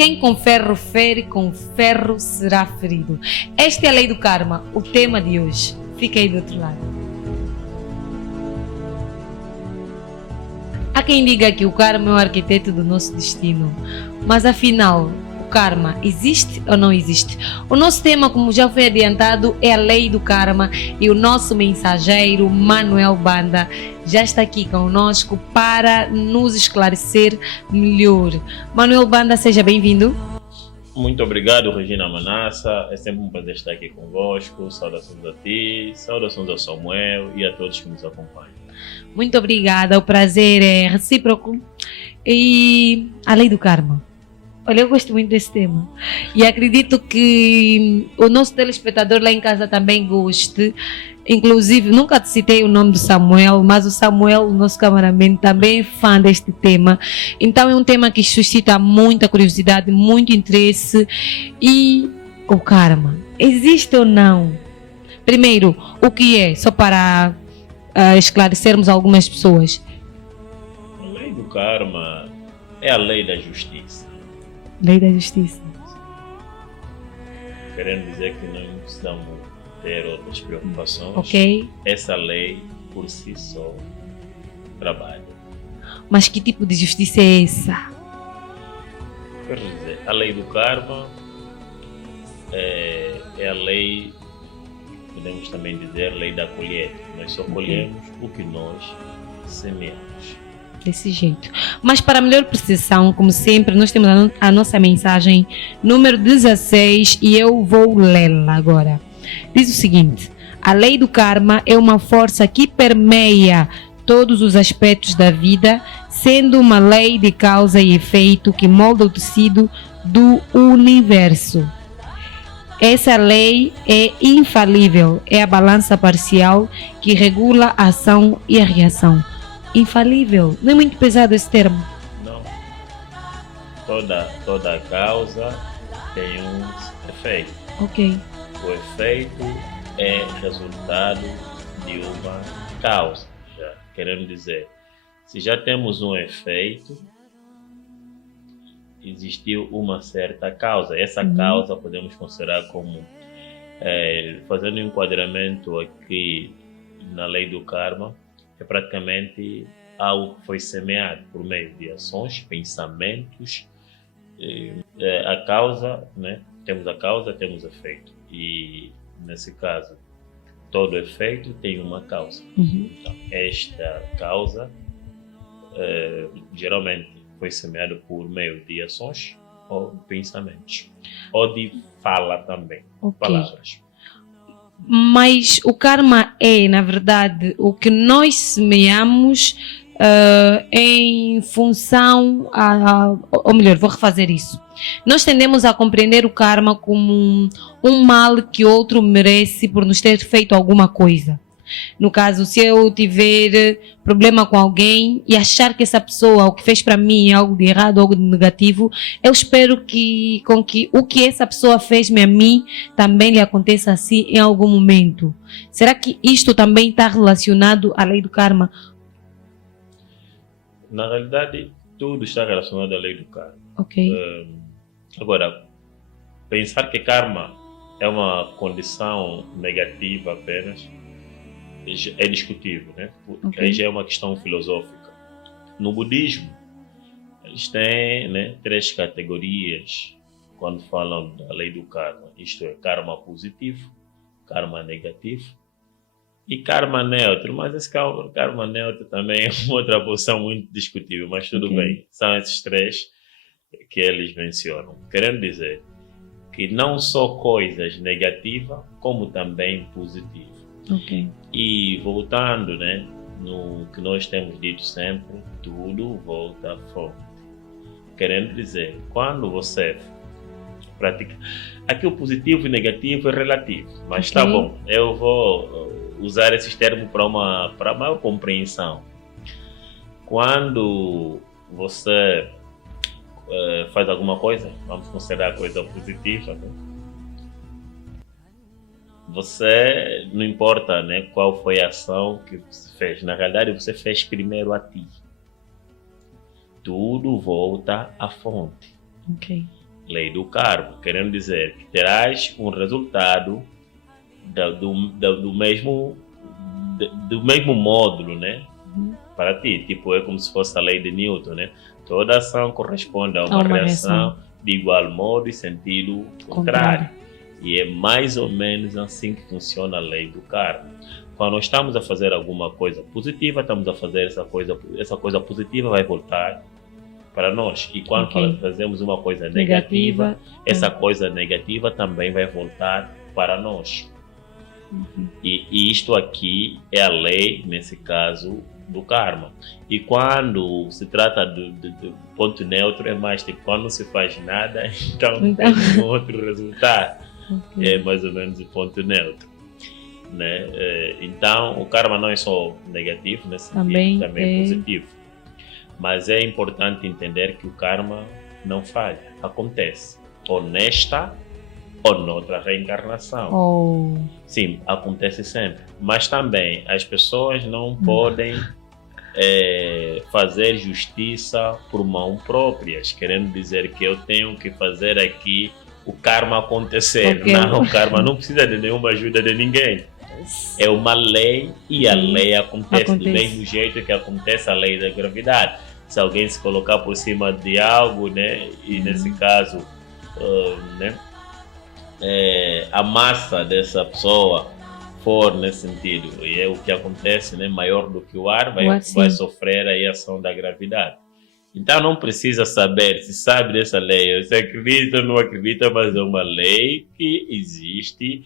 Quem com ferro fere, com ferro será ferido. Esta é a lei do karma, o tema de hoje. Fica aí do outro lado. Há quem diga que o karma é o arquiteto do nosso destino, mas afinal, o karma existe ou não existe? O nosso tema, como já foi adiantado, é a lei do karma e o nosso mensageiro, Manuel Banda, já está aqui conosco para nos esclarecer melhor. Manuel Banda, seja bem-vindo. Muito obrigado, Regina Manassa. É sempre um prazer estar aqui convosco. Saudações a ti, saudações ao Samuel e a todos que nos acompanham. Muito obrigada, o prazer é recíproco. E a lei do karma. Olha, eu gosto muito desse tema e acredito que o nosso telespectador lá em casa também goste. Inclusive, nunca te citei o nome do Samuel, mas o Samuel, o nosso cameraman, também é fã deste tema. Então é um tema que suscita muita curiosidade, muito interesse. E o karma, existe ou não? Primeiro, o que é? Só para esclarecermos algumas pessoas. A lei do karma é a lei da justiça. Lei da justiça. Querendo dizer que não precisamos ter outras preocupações. Ok. Essa lei, por si só, trabalha. Mas que tipo de justiça é essa? Quer dizer, a lei do karma é a lei, podemos também dizer, lei da colheita. Nós só colhemos o que nós semeamos. Desse jeito. Mas para melhor precisão, como sempre, nós temos a nossa mensagem número 16 e eu vou lê-la agora. Diz o seguinte: a lei do karma é uma força que permeia todos os aspectos da vida, sendo uma lei de causa e efeito que molda o tecido do universo. Essa lei é infalível, é a balança parcial que regula a ação e a reação. Infalível, não é muito pesado esse termo? Não. Toda causa tem um efeito. Ok. O efeito é resultado de uma causa. Já querendo dizer, se já temos um efeito, existiu uma certa causa. Essa causa podemos considerar como, fazendo um enquadramento aqui na lei do karma, é praticamente algo que foi semeado por meio de ações, pensamentos. A causa, né? Temos a causa, temos efeito. E nesse caso, todo efeito tem uma causa. Então, esta causa geralmente foi semeada por meio de ações ou pensamentos, ou de fala também, palavras. Mas o karma é, na verdade, o que nós semeamos em função, ou melhor, vou refazer isso. Nós tendemos a compreender o karma como um mal que outro merece por nos ter feito alguma coisa. No caso, se eu tiver problema com alguém e achar que essa pessoa, o que fez para mim é algo de errado, algo de negativo, eu espero que o que essa pessoa fez-me a mim também lhe aconteça assim em algum momento. Será que isto também está relacionado à lei do karma? Na realidade, tudo está relacionado à lei do karma. Ok. Agora, pensar que karma é uma condição negativa apenas é discutível, né? Porque aí já é uma questão filosófica. No budismo, eles têm, né, 3 categorias quando falam da lei do karma. Isto é, karma positivo, karma negativo e karma neutro. Mas esse karma neutro também é uma outra posição muito discutível, mas tudo bem. São esses 3 que eles mencionam. Querendo dizer que não só coisas negativas, como também positivas. E voltando, né, no que nós temos dito sempre, tudo volta à fonte. Querendo dizer, quando você pratica... Aqui o positivo e negativo é relativo, mas tá bom, eu vou usar esses termos para maior compreensão. Quando você faz alguma coisa, vamos considerar a coisa positiva, né? Você, não importa, né, qual foi a ação que você fez, na realidade você fez primeiro a ti. Tudo volta à fonte. Lei do karma, querendo dizer que terás um resultado do mesmo módulo, né? Para ti, tipo, é como se fosse a lei de Newton, né? Toda ação corresponde a uma reação de igual modo e sentido contrário. E é mais ou menos assim que funciona a lei do karma. Quando nós estamos a fazer alguma coisa positiva, estamos a fazer essa coisa positiva vai voltar para nós. E quando fazemos uma coisa negativa, essa coisa negativa também vai voltar para nós. E isto aqui é a lei, nesse caso, do karma. E quando se trata do ponto neutro, é mais tipo, quando não se faz nada, então tem um outro resultado. É mais ou menos o ponto neutro. Né? Então, o karma não é só negativo, nesse sentido, também é positivo. Mas é importante entender que o karma não falha, acontece. Ou nesta ou noutra reencarnação. Sim, acontece sempre. Mas também as pessoas não podem fazer justiça por mão próprias, querendo dizer que eu tenho que fazer aqui o karma acontecer. Não, o karma não precisa de nenhuma ajuda de ninguém. É uma lei e a lei acontece do mesmo jeito que acontece a lei da gravidade. Se alguém se colocar por cima de algo, né, e nesse caso, né, a massa dessa pessoa for nesse sentido, e é o que acontece, né, maior do que o ar, vai sofrer aí a ação da gravidade. Então não precisa saber, se sabe dessa lei, se acredita ou não acredita, mas é uma lei que existe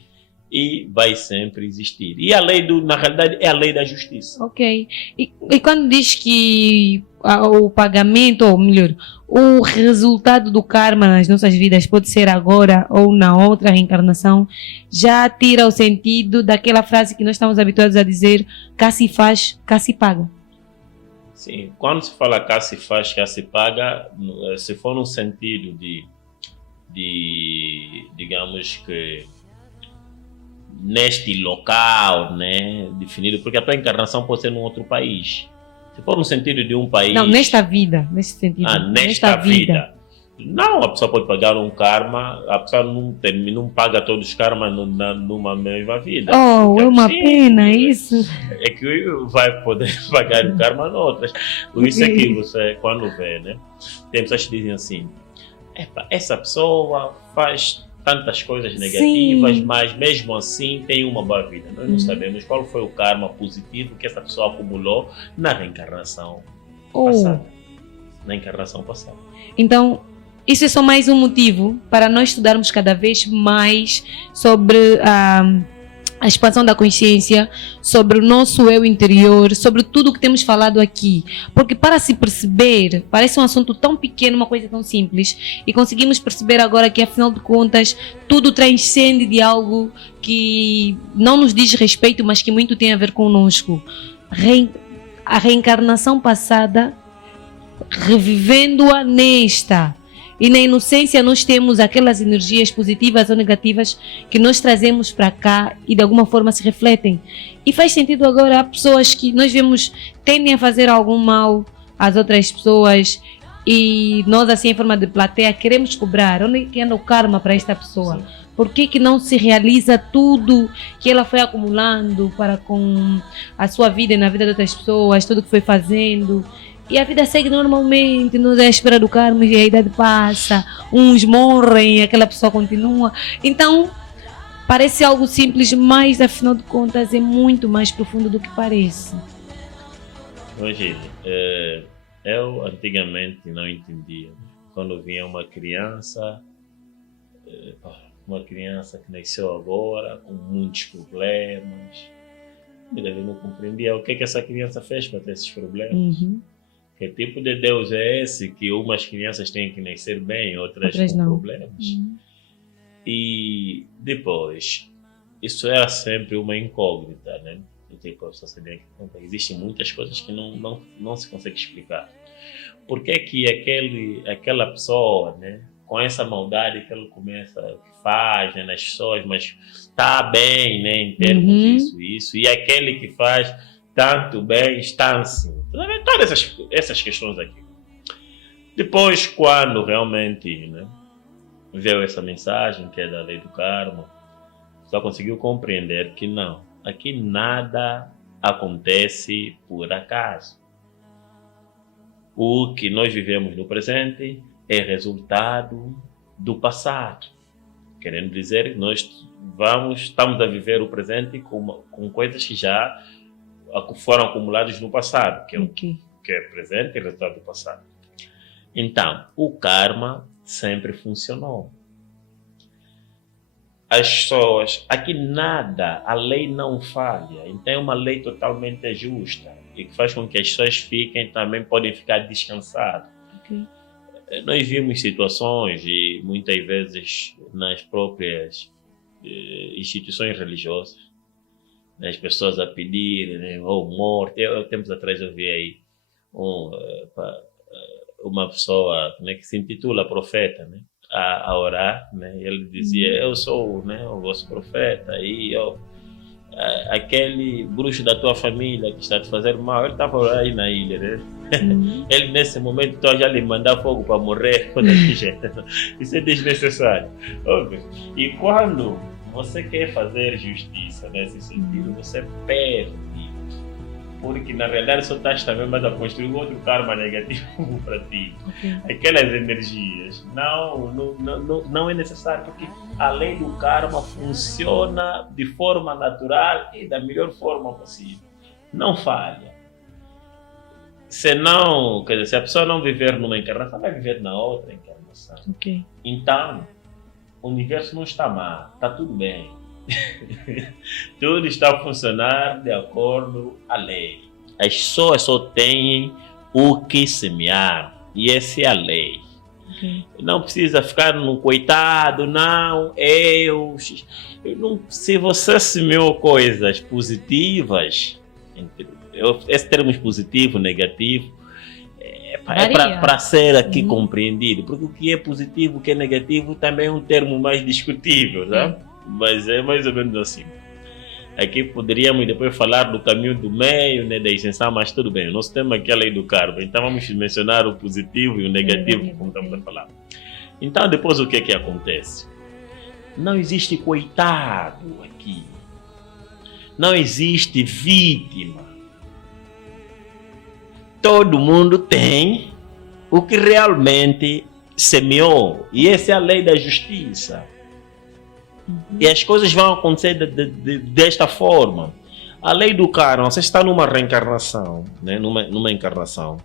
e vai sempre existir. E a lei na realidade, é a lei da justiça. Ok. E quando diz que o pagamento, ou melhor, o resultado do karma nas nossas vidas pode ser agora ou na outra reencarnação, já tira o sentido daquela frase que nós estamos habituados a dizer: cá se faz, cá se paga. Sim, quando se fala cá se faz, cá se paga, se for no sentido de digamos que neste local, né, definido, porque a tua encarnação pode ser num outro país. Se for no sentido de um país... Não, nesta vida, nesse sentido. Nesta vida. Não, a pessoa pode pagar um karma, a pessoa não paga todos os karmas numa mesma vida. Oh, é uma pena isso. É que vai poder pagar o karma noutras. Por isso é que você, quando vê, né, tem pessoas que dizem assim: essa pessoa faz tantas coisas negativas, mas mesmo assim tem uma boa vida. Nós não sabemos qual foi o karma positivo que essa pessoa acumulou na reencarnação passada. Na encarnação passada. Então, isso é só mais um motivo para nós estudarmos cada vez mais sobre a expansão da consciência, sobre o nosso eu interior, sobre tudo o que temos falado aqui. Porque para se perceber, parece um assunto tão pequeno, uma coisa tão simples, e conseguimos perceber agora que, afinal de contas, tudo transcende de algo que não nos diz respeito, mas que muito tem a ver conosco. A reencarnação passada, revivendo-a nesta. E na inocência nós temos aquelas energias positivas ou negativas que nós trazemos para cá e de alguma forma se refletem. E faz sentido agora, há pessoas que nós vemos tendem a fazer algum mal às outras pessoas e nós assim em forma de plateia queremos cobrar. Onde é que anda o karma para esta pessoa? Sim. Por que não se realiza tudo que ela foi acumulando para com a sua vida e na vida de outras pessoas, tudo que foi fazendo? E a vida segue normalmente, nós é à espera do karma e a idade passa, uns morrem e aquela pessoa continua. Então, parece algo simples, mas afinal de contas é muito mais profundo do que parece. Imagine, eu antigamente não entendia. Quando vinha uma criança que nasceu agora, com muitos problemas, eu não compreendia o que essa criança fez para ter esses problemas. Que tipo de Deus é esse que umas crianças têm que nascer bem, outras com não. Problemas? E depois, isso era sempre uma incógnita, né? Tipo, você sabia que existem muitas coisas que não se consegue explicar. Por que que aquela pessoa, né, com essa maldade que ela faz, né, nas pessoas, mas está bem, né, em termos disso, e aquele que faz tanto bem está assim. Todas essas questões aqui. Depois, quando realmente, né, viu essa mensagem que é da lei do karma, só conseguiu compreender que não, aqui nada acontece por acaso. O que nós vivemos no presente é resultado do passado. Querendo dizer que nós estamos a viver o presente com coisas que já foram acumuladas no passado, que é presente e resultado do passado. Então, o karma sempre funcionou. As pessoas, aqui nada, a lei não falha, então é uma lei totalmente justa e que faz com que as pessoas também podem ficar descansadas. Nós vimos situações e muitas vezes nas próprias instituições religiosas, as pessoas a pedirem, né, morte. Tempos atrás eu vi aí uma pessoa, né, que se intitula profeta, né, a orar, né, ele dizia, eu sou, né, o vosso profeta, e aquele bruxo da tua família que está te fazendo mal, ele estava aí na ilha, né? Ele nesse momento já lhe mandar fogo para morrer. Isso é desnecessário. E quando você quer fazer justiça nesse sentido, você perde, porque na realidade só estás também mais a construir outro karma negativo para ti. Aquelas energias não é necessário, porque a lei do karma funciona de forma natural e da melhor forma possível, não falha. Senão, quer dizer, se a pessoa não viver numa encarnação, vai viver na outra encarnação. Então, o universo não está mal, está tudo bem. Tudo está a funcionar de acordo com a lei. As pessoas só têm o que semear, e essa é a lei. Não precisa ficar no coitado, se você semeou coisas positivas, esse termo positivo, negativo, é para ser aqui compreendido, porque o que é positivo, o que é negativo também é um termo mais discutível, tá? Mas é mais ou menos assim. Aqui poderíamos depois falar do caminho do meio, né, da isenção, mas tudo bem, o nosso tema aqui é a lei do karma, então vamos mencionar o positivo e o negativo, como estamos a falar. Então depois o que acontece? Não existe coitado aqui, não existe vítima. Todo mundo tem o que realmente semeou, e essa é a lei da justiça. E as coisas vão acontecer desta forma. A lei do karma, você está numa reencarnação, né? numa encarnação.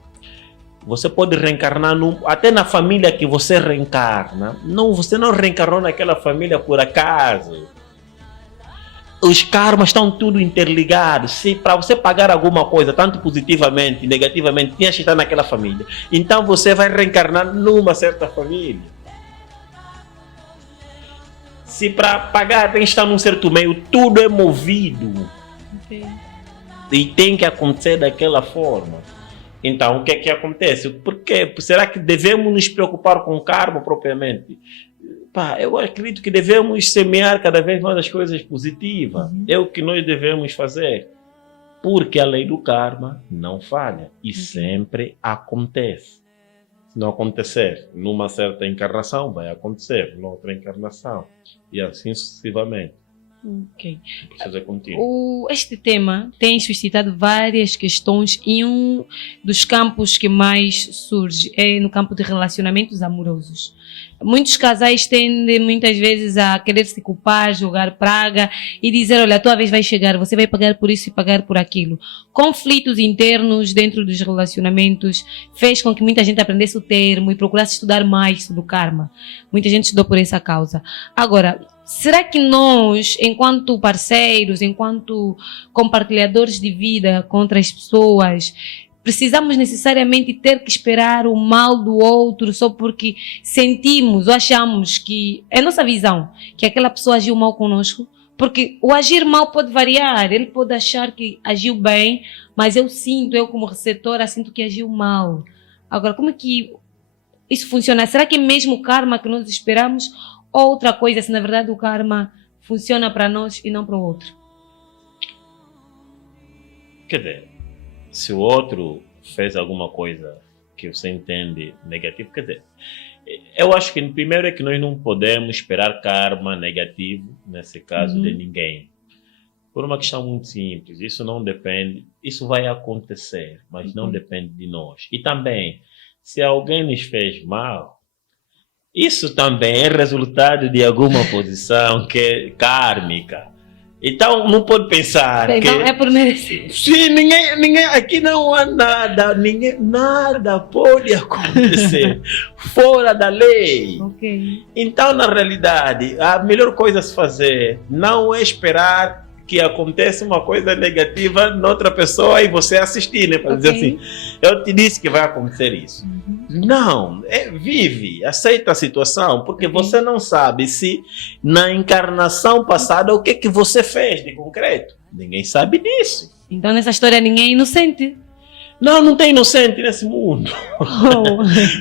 Você pode reencarnar até na família que você reencarna. Você não reencarnou naquela família por acaso. Os karmas estão tudo interligados. Se para você pagar alguma coisa, tanto positivamente, negativamente, tinha que estar naquela família. Então você vai reencarnar numa certa família. Se para pagar tem que estar num certo meio, tudo é movido. E tem que acontecer daquela forma. Então, o que é que acontece? Por quê? Será que devemos nos preocupar com o karma propriamente? Eu acredito que devemos semear cada vez mais as coisas positivas. É o que nós devemos fazer. Porque a lei do karma não falha. E sempre acontece. Se não acontecer numa certa encarnação, vai acontecer noutra encarnação. E assim sucessivamente. O processo é contínuo. Este tema tem suscitado várias questões e um dos campos que mais surge é no campo de relacionamentos amorosos. Muitos casais tendem muitas vezes a querer se culpar, jogar praga e dizer, olha, a tua vez vai chegar, você vai pagar por isso e pagar por aquilo. Conflitos internos dentro dos relacionamentos fez com que muita gente aprendesse o termo e procurasse estudar mais sobre o karma. Muita gente estudou por essa causa. Agora, será que nós, enquanto parceiros, enquanto compartilhadores de vida com outras pessoas, precisamos necessariamente ter que esperar o mal do outro só porque sentimos ou achamos que, é nossa visão, que aquela pessoa agiu mal conosco? Porque o agir mal pode variar, ele pode achar que agiu bem, mas eu como receptora, sinto que agiu mal. Agora, como é que isso funciona? Será que é mesmo o karma que nós esperamos? Ou outra coisa, se na verdade o karma funciona para nós e não para o outro? Quer dizer, se o outro fez alguma coisa que você entende negativo, quer dizer, Eu acho que primeiro é que nós não podemos esperar karma negativo, nesse caso, de ninguém. Por uma questão muito simples, isso não depende, isso vai acontecer, mas não depende de nós. E também, se alguém nos fez mal, isso também é resultado de alguma posição que é kármica. Então não pode pensar Então que... é por merecer. Sim, ninguém, aqui não há nada, nada pode acontecer fora da lei. Ok. Então, na realidade, a melhor coisa a se fazer não é esperar que aconteça uma coisa negativa noutra pessoa e você assistir, né? Para dizer assim, eu te disse que vai acontecer isso. Não, vive, aceita a situação, porque você não sabe se na encarnação passada o que você fez de concreto. Ninguém sabe disso. Então nessa história ninguém é inocente. Não tem inocente nesse mundo.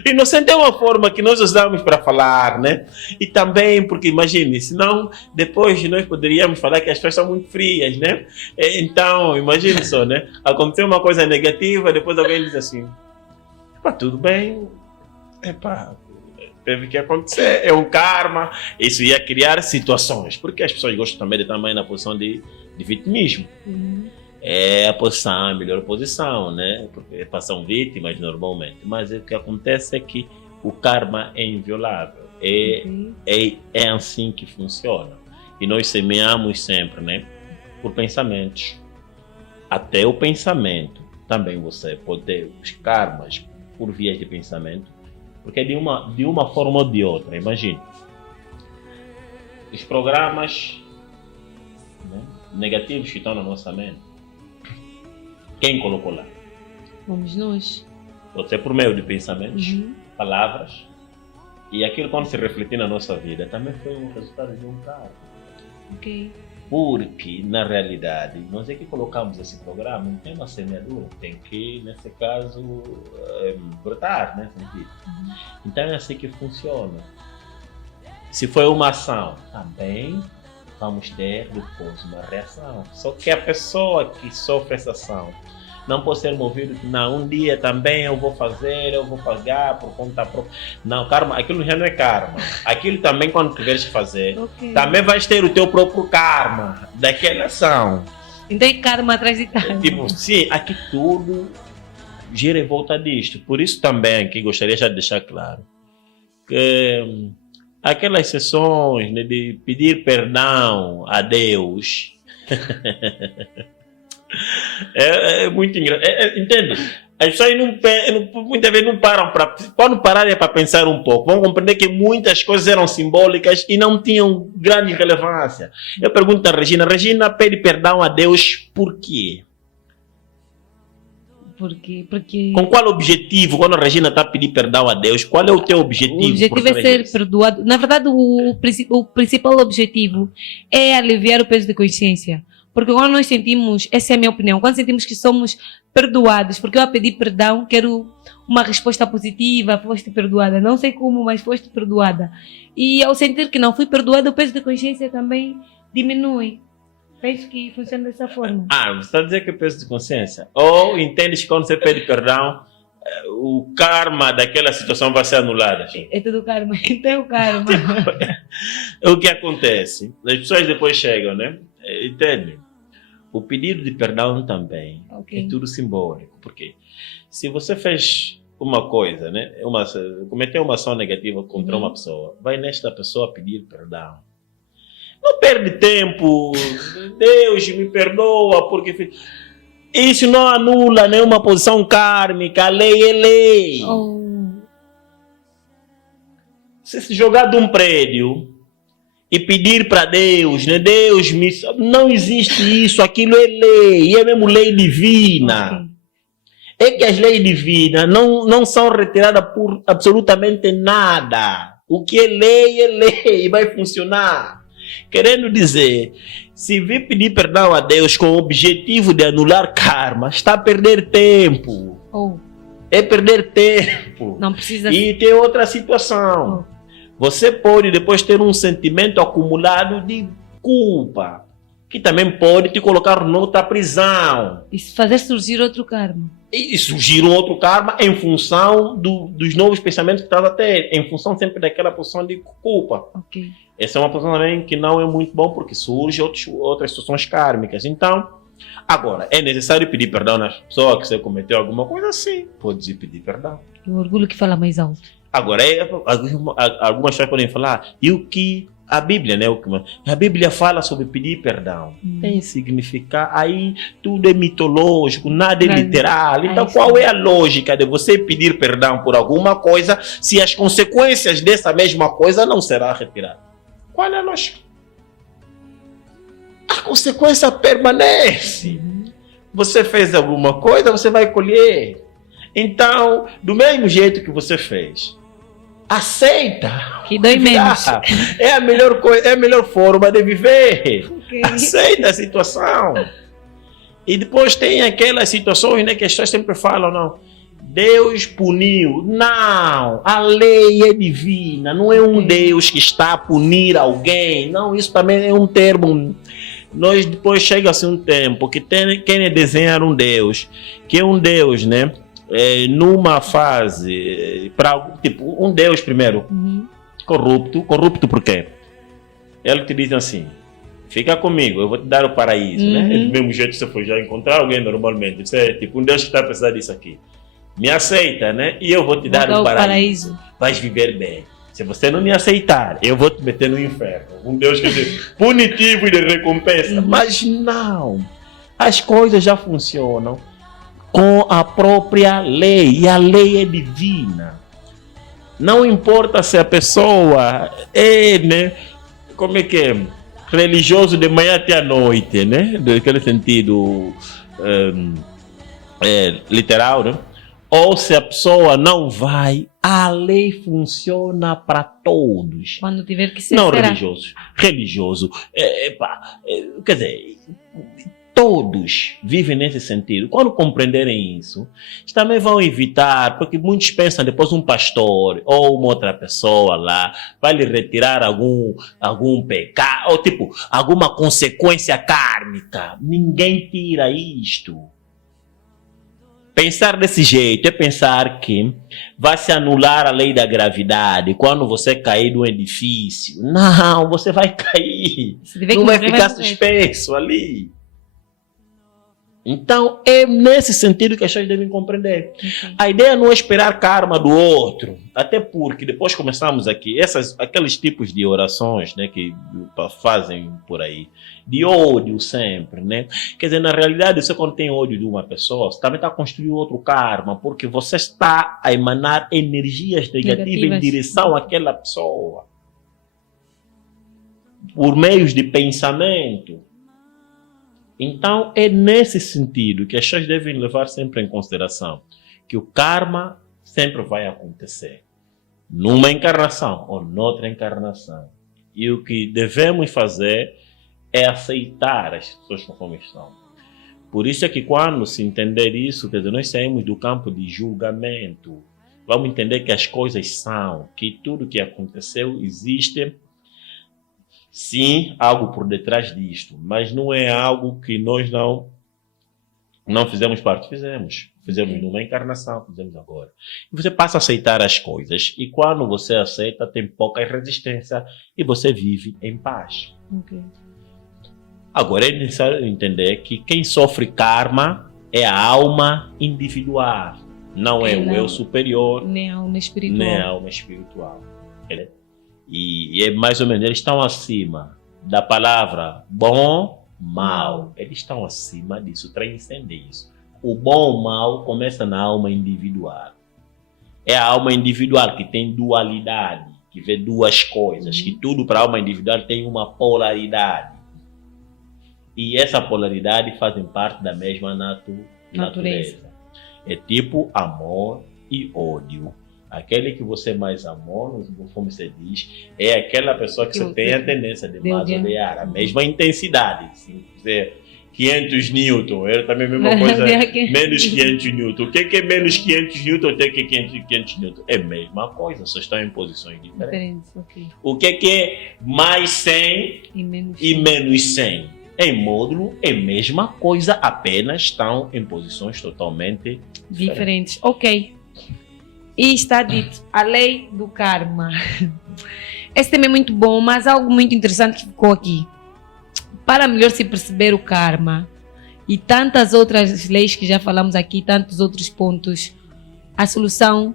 Inocente é uma forma que nós usamos para falar, né? E também, porque imagine, senão depois nós poderíamos falar que as pessoas são muito frias, né? Então, imagine só, né? Aconteceu uma coisa negativa, depois alguém diz assim, tudo bem, teve que acontecer, é um karma. Isso ia criar situações, porque as pessoas gostam também de estar mais na posição de vitimismo. É a posição, a melhor posição, né? Porque são vítimas normalmente. Mas o que acontece é que o karma é inviolável. É assim que funciona. E nós semeamos sempre, né? Por pensamentos. Até o pensamento. Também você pode ter os karmas por vias de pensamento. Porque de uma forma ou de outra, imagine. Os programas, né, negativos que estão na nossa mente. Quem colocou lá? Fomos nós. Pode ser por meio de pensamentos, palavras, e aquilo quando se refletir na nossa vida também foi um resultado de um karma. Ok. Porque, na realidade, nós é que colocamos esse programa, não tem uma semeadura, tem que, nesse caso, brotar, né? Então é assim que funciona. Se foi uma ação, também vamos ter depois uma reação. Só que a pessoa que sofre essa ação não pode ser movido, não, um dia também eu vou fazer, eu vou pagar por conta própria. Não, karma, aquilo já não é karma. Aquilo também, quando tiveres que fazer, também vais ter o teu próprio karma daquela ação. Então é karma atrás de karma. Tipo, sim, aqui tudo gira em volta disto. Por isso também aqui gostaria já de deixar claro que aquelas sessões, né, de pedir perdão a Deus é muito engraçado. Entende? As pessoas muitas vezes não param para... Quando pararem para pensar um pouco, vão compreender que muitas coisas eram simbólicas e não tinham grande relevância. Eu pergunto a Regina. Regina pede perdão a Deus por quê? Porque... Com qual objetivo, quando a Regina está a pedir perdão a Deus, qual é o teu objetivo? O objetivo é ser perdoado. Na verdade, o principal objetivo é aliviar o peso de consciência. Porque quando nós sentimos, essa é a minha opinião, quando sentimos que somos perdoados, porque eu a pedir perdão, quero uma resposta positiva, foste perdoada. Não sei como, mas foste perdoada. E ao sentir que não fui perdoada, o peso de consciência também diminui. Penso que funciona dessa forma. Você está a dizer que é peso de consciência? Ou entendes que quando você pede perdão, o karma daquela situação vai ser anulado? É tudo karma. Então é o karma. O que acontece? As pessoas depois chegam, né? Entende? O pedido de perdão também é tudo simbólico. Porque se você fez uma coisa, né? Cometeu uma ação negativa contra uma pessoa, vai nesta pessoa pedir perdão. Não perde tempo. Deus me perdoa porque isso não anula nenhuma posição kármica. A lei é lei. Se se jogar de um prédio e pedir para Deus, né? Deus me... Não existe isso. Aquilo é lei. É mesmo lei divina. É que as leis divinas não são retiradas por absolutamente nada. O que é lei, vai funcionar. Querendo dizer, se vir pedir perdão a Deus com o objetivo de anular karma, está a perder tempo. É perder tempo. Não precisa... E tem outra situação. Você pode depois ter um sentimento acumulado de culpa. que também pode te colocar noutra prisão. E se fazer surgir outro karma. E surgir um outro karma em função dos novos pensamentos que estás a ter, em função sempre daquela posição de culpa. Ok. Essa é uma posição também que não é muito bom porque surgem outras situações kármicas. Então, agora, é necessário pedir perdão nas pessoas que você cometeu alguma coisa? Sim, pode pedir perdão. É o orgulho que fala mais alto. Agora, algumas pessoas podem falar, e o que a Bíblia, né? A Bíblia fala sobre pedir perdão. Tem significado, aí tudo é mitológico, nada é literal. Então, qual é a lógica de você pedir perdão por alguma coisa se as consequências dessa mesma coisa não serão retiradas? Qual é a lógica? A consequência permanece. Você fez alguma coisa, você vai colher. Então, do mesmo jeito que você fez, aceita. Que dói menos. É a melhor coisa, é a melhor forma de viver. Okay. Aceita a situação. E depois tem aquelas situações, né, que as pessoas sempre falam, não, Deus puniu. Não, a lei é divina, não é um Deus que está a punir alguém. Não, isso também é um termo. Nós depois chega assim um tempo que quem desenhar um Deus, que é um Deus, né? Numa fase, tipo, um Deus primeiro, corrupto por quê? Ele te diz assim, fica comigo, eu vou te dar o paraíso, né? Do mesmo jeito que você for já encontrar alguém normalmente, você é tipo um Deus que está a precisar disso aqui, me aceita, né? E eu vou te dar o paraíso, vais viver bem. Se você não me aceitar, eu vou te meter no inferno. Um Deus que é punitivo e de recompensa. Mas não, as coisas já funcionam com a própria lei, e a lei é divina. Não importa se a pessoa é, né, como é que é, religioso de manhã até à noite, né, naquele sentido literal, né? Ou se a pessoa não vai, a lei funciona para todos. Quando tiver que ser, não será? Religioso, quer dizer, todos vivem nesse sentido. Quando compreenderem isso, também vão evitar, porque muitos pensam depois um pastor ou uma outra pessoa lá vai lhe retirar algum pecado, ou tipo, alguma consequência kármica. Ninguém tira isto. Pensar desse jeito é pensar que vai se anular a lei da gravidade quando você cair de um edifício. Não, você vai cair. Não vai ficar suspenso ali. Então, é nesse sentido que as pessoas devem compreender. A ideia não é esperar karma do outro, até porque depois começamos aqui, aqueles tipos de orações, né, que fazem por aí, de ódio sempre, né? Quer dizer, na realidade, você quando tem ódio de uma pessoa, você também está construindo outro karma, porque você está a emanar energias negativas em direção àquela pessoa, por meios de pensamento. Então, é nesse sentido que as pessoas devem levar sempre em consideração que o karma sempre vai acontecer, numa encarnação ou noutra encarnação. E o que devemos fazer é aceitar as pessoas conforme estão. Por isso é que quando se entender isso, quer dizer, nós saímos do campo de julgamento. Vamos entender que as coisas são, que tudo que aconteceu existe. Sim, algo por detrás disto, mas não é algo que nós não fizemos parte. Fizemos numa encarnação, fizemos agora. E você passa a aceitar as coisas, e quando você aceita, tem pouca resistência, e você vive em paz. Agora é necessário entender que quem sofre karma é a alma individual, não é o eu superior, nem a alma espiritual. E é mais ou menos, eles estão acima da palavra bom, mal. Eles estão acima disso, transcendem isso. O bom ou mal começa na alma individual. É a alma individual que tem dualidade, que vê duas coisas, que tudo para a alma individual tem uma polaridade. E essa polaridade fazem parte da mesma natureza. É tipo amor e ódio. Aquele que você mais amou, como você diz, é aquela pessoa que você tem a tendência de mais odiar. A mesma intensidade. Se dizer 500 Newton, era também a mesma coisa, menos 500 Newton. O que é menos 500 Newton até que 500 Newton? É a mesma coisa, só estão em posições diferentes. O que é mais 100 e menos 100? em módulo é a mesma coisa, apenas estão em posições totalmente diferentes. Ok. E está dito, a lei do karma. Esse tema é muito bom, mas algo muito interessante que ficou aqui. Para melhor se perceber o karma e tantas outras leis que já falamos aqui, tantos outros pontos, a solução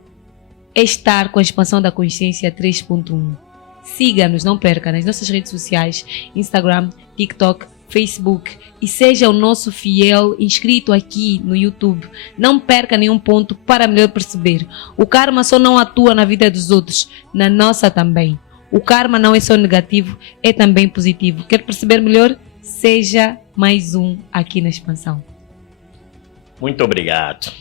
é estar com a expansão da consciência 3.1. Siga-nos, não perca, nas nossas redes sociais, Instagram, TikTok, Facebook, e seja o nosso fiel inscrito aqui no YouTube. Não perca nenhum ponto para melhor perceber. O karma só não atua na vida dos outros, na nossa também. O karma não é só negativo, é também positivo. Quer perceber melhor? Seja mais um aqui na expansão. Muito obrigado.